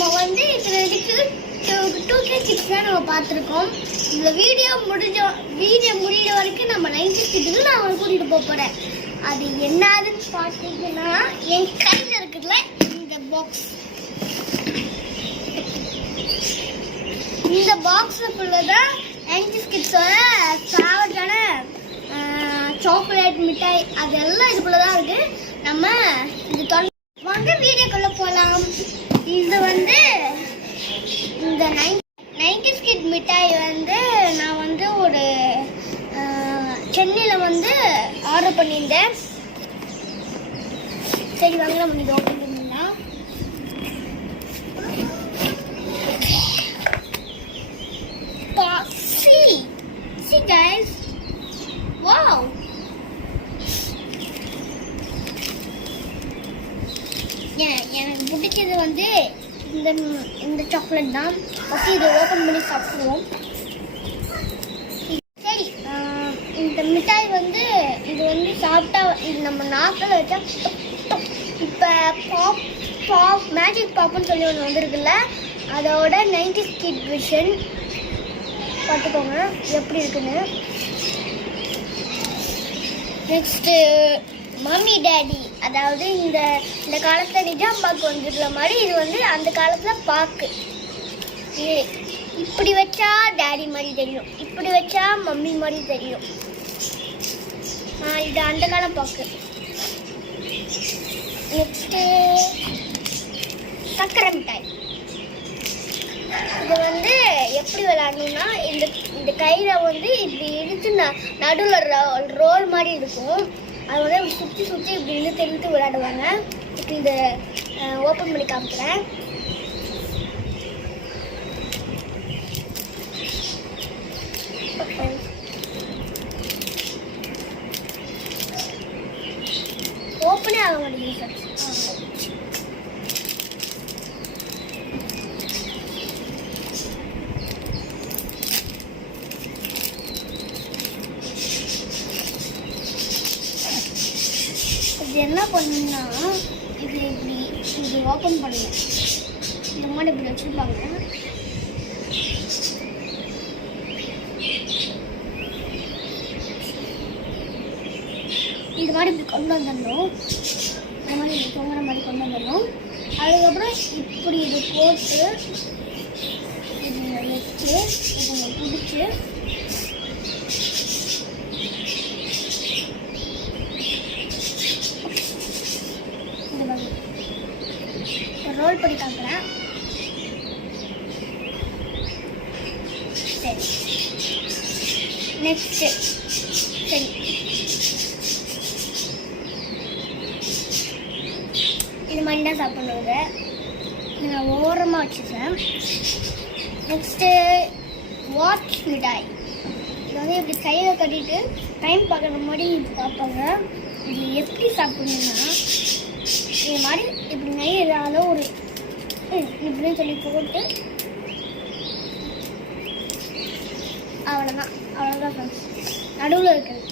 நம்ம வந்து இதுக்கு 2K கிட்ஸ் தான் நம்ம பார்த்துருக்கோம். இந்த வீடியோ முடிகிற வரைக்கும் நம்ம 90s கிட்ஸுக்கு நான் அவனை கூட்டிகிட்டு போகிறேன். அது என்னதுன்னு பார்த்தீங்கன்னா என் கையில் இருக்குதுல இந்த பாக்ஸ். இந்த பாக்ஸுக்குள்ள தான் 90s கிட்ஸோட ஃபேவரட்டான சாக்லேட் மிட்டாய் அதெல்லாம் இதுக்குள்ள தான் இருக்கு. நம்ம இது வாங்க வீடியோக்குள்ள போகலாம். இது வந்து இந்த 90s கிட் மிட்டாய் வந்து நான் வந்து ஒரு சென்னையில் வந்து ஆர்டர் பண்ணியிருந்தேன். சரி வாங்க நம்ம இது ஓப்பன் பண்ணிடலாம். See guys, wow. எனக்கு பிடிச்சது வந்து இந்த சாக்லேட் தான். ஃபஸ்ட்டு இதை ஓப்பன் பண்ணி சாப்பிடுவோம். சரி, இந்த மிட்டாய் வந்து இது வந்து சாப்பிட்டா இது நம்ம நாக்கில் வச்சா இப்போ மேஜிக் பாப்புன்னு சொல்லி ஒன்று வந்துருக்குல்ல, அதோட 90s கிட் விஷன் பார்த்துக்கோங்க எப்படி இருக்குன்னு. நெக்ஸ்ட்டு மம்மி டேடி, அதாவது இந்த காலத்தில் நிஜாம் பாக்கு வந்துடுற மாதிரி இது வந்து அந்த காலத்தில் பாக்கு. இப்படி வச்சா டேடி மாதிரி தெரியும், இப்படி வச்சா மம்மி மாதிரி தெரியும். இது அந்த காலம் பாக்கு. நெக்ஸ்ட்டு சக்கரை மிட்டாய். இது வந்து எப்படி விளையாடணும்னா இந்த கையில் வந்து இப்படி இழுத்து நடுவில் ரோல் மாதிரி இருக்கும். அது வந்து சுற்றி இப்படி இழுத்து விளையாடுவாங்க. இப்போ இதை ஓப்பன் பண்ணி காமிக்கிறேன். ஓப்பனே ஆக மாட்டேங்குது சார். இது என்ன பண்ணுன்னா இது ஓப்பன் பண்ணல, இந்த மாதிரி இப்படி வச்சுருப்பாங்க. இந்த மாதிரி இப்படி கொண்டு வந்துடணும், இந்த மாதிரி இப்படி தொங்குற மாதிரி கொண்டு வந்துடணும். அதுக்கப்புறம் இப்படி இது போட்டு இதுங்க வச்சு இதுங்க பிடிச்சி ரோல் பண்ணி காமிக்கிறேன். சரி, நெக்ஸ்ட்டு சரி இது மாதிரி தான் சாப்பிட்ணுங்க. இதை நான் ஓரமாக வச்சுட்டேன். நெக்ஸ்ட்டு வாட்ச் மிட்டாய். இது வந்து இப்படி கையில் கட்டிட்டு டைம் பார்க்குற மாதிரி இது பார்ப்பாங்க. இது எப்படி சாப்பிட்ணுன்னா இது மாதிரி இப்படி நெய்யால ஒரு இப்படின்னு சொல்லி போட்டு அவ்வளோதான் ஃப்ரெண்ட்ஸ். நடுவில் இருக்குது.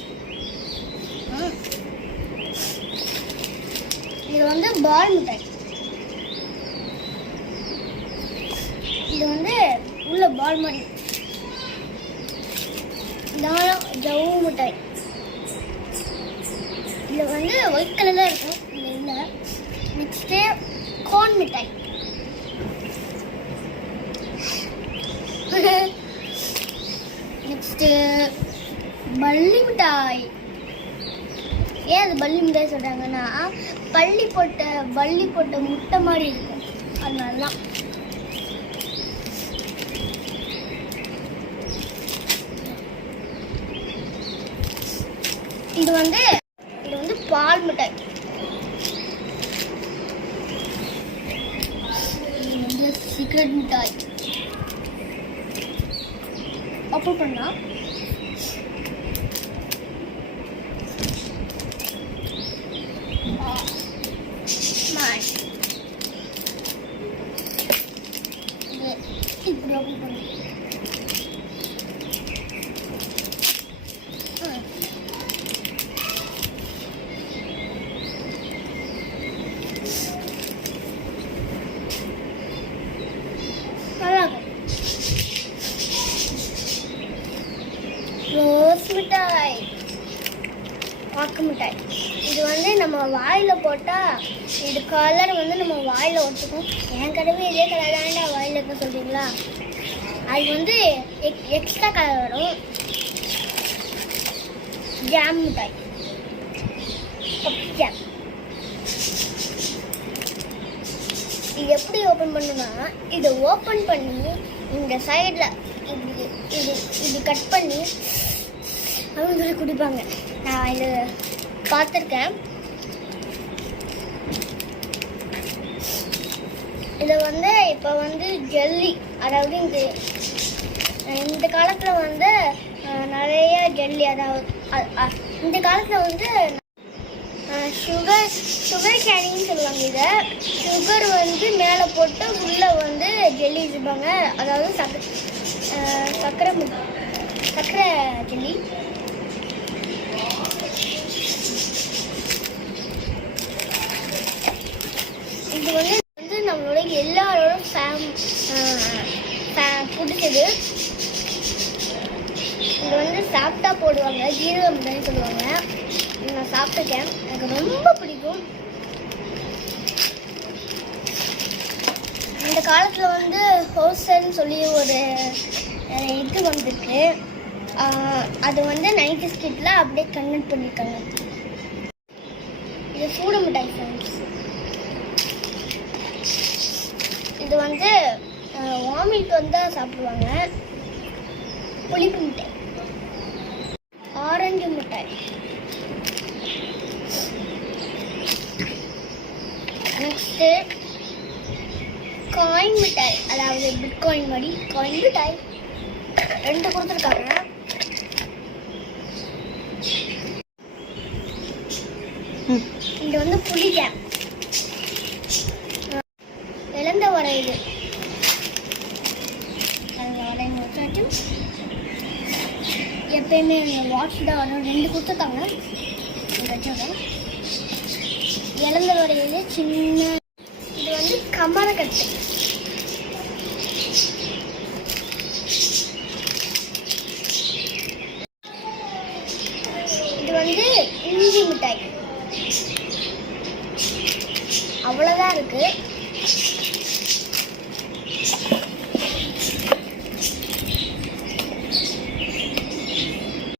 இது வந்து பால் மிட்டாய். இது வந்து உள்ள பால் மாதிரி. இதான் ஜவு மிட்டாய். இது வந்து ஒயிட் கலரில் இருக்கும். இது இல்லை. நெக்ஸ்ட்டு கோன் மிட்டாய். நெக்ஸ்ட்டு பல்லி மிட்டாய். ஏன் அது பல்லி மிட்டாய் சொல்கிறாங்கன்னா பல்லி போட்ட முட்டை மாதிரி இருக்கும், அதனால தான். இது வந்து பால் மிட்டாய். இது வந்து சீக்ரெட் மிட்டாய். ஓப்பன் பண்ணா இப்படி ஓப்பன் பண்ணு. நம்ம வாயில் போட்டால் இது கலர் வந்து நம்ம வாயில் ஒட்டுக்கும். என் கடவே இதே கலர் தானே வாயில் இருக்க சொல்கிறீங்களா? அது வந்து எக்ஸ்ட்ரா கலர் வரும். ஜாம் மிட்டாய், ஜாம். இது எப்படி ஓப்பன் பண்ணுன்னா, இதை ஓப்பன் பண்ணி இந்த சைடில் இது இது இது கட் பண்ணி அவங்க குடிப்பாங்க. நான் இது பார்த்துருக்கேன். இதை வந்து இப்போ வந்து ஜெல்லி, அதாவது இந்த காலத்தில் வந்து நிறைய ஜெல்லி, அதாவது இந்த காலத்தில் வந்து சுகர் கேனின்னு சொல்லுவாங்க. இதை சுகர் வந்து மேலே போட்டு உள்ளே வந்து ஜெல்லி வச்சுப்பாங்க, அதாவது சக்கரை ஜெல்லி. இது வந்து நம்மளோட எல்லாரோட பிடிச்சது. இது வந்து சாப்பிட்டா போடுவாங்க, ஜீரக மிட்டாய்னு சொல்லுவாங்க. நான் சாப்பிட்டுருக்கேன், எனக்கு ரொம்ப பிடிக்கும். இந்த காலத்தில் வந்து ஹோஸ்டல்னு சொல்லி ஒரு இது வந்திருக்கு. அது வந்து 90s கிட்ல அப்படியே கன்வெர்ட் பண்ணியிருக்காங்க. இது சூட மிட்டாய் ஃப்ரெண்ட்ஸ். இது வந்து வாமிட் வந்தால் சாப்பிடுவாங்க. புளிப்பு மிட்டாய், ஆரஞ்சு மிட்டாய். நெக்ஸ்ட்டு காயின் மிட்டாய், அதாவது பிட்காயின் மாதிரி காயின் மிட்டாய் 2 கொடுத்துருக்காங்க. இது வந்து புளி ஜாம், இழந்த வரையுது. எப்பயுமே வாட்ச் தான் வரும். 2 கொடுத்துருக்காங்க. இழந்த வரையில சின்ன. இது வந்து கமரக்கட்டு. இது வந்து இஞ்சி மிட்டாய். அவ்வளோதான் இருக்கு.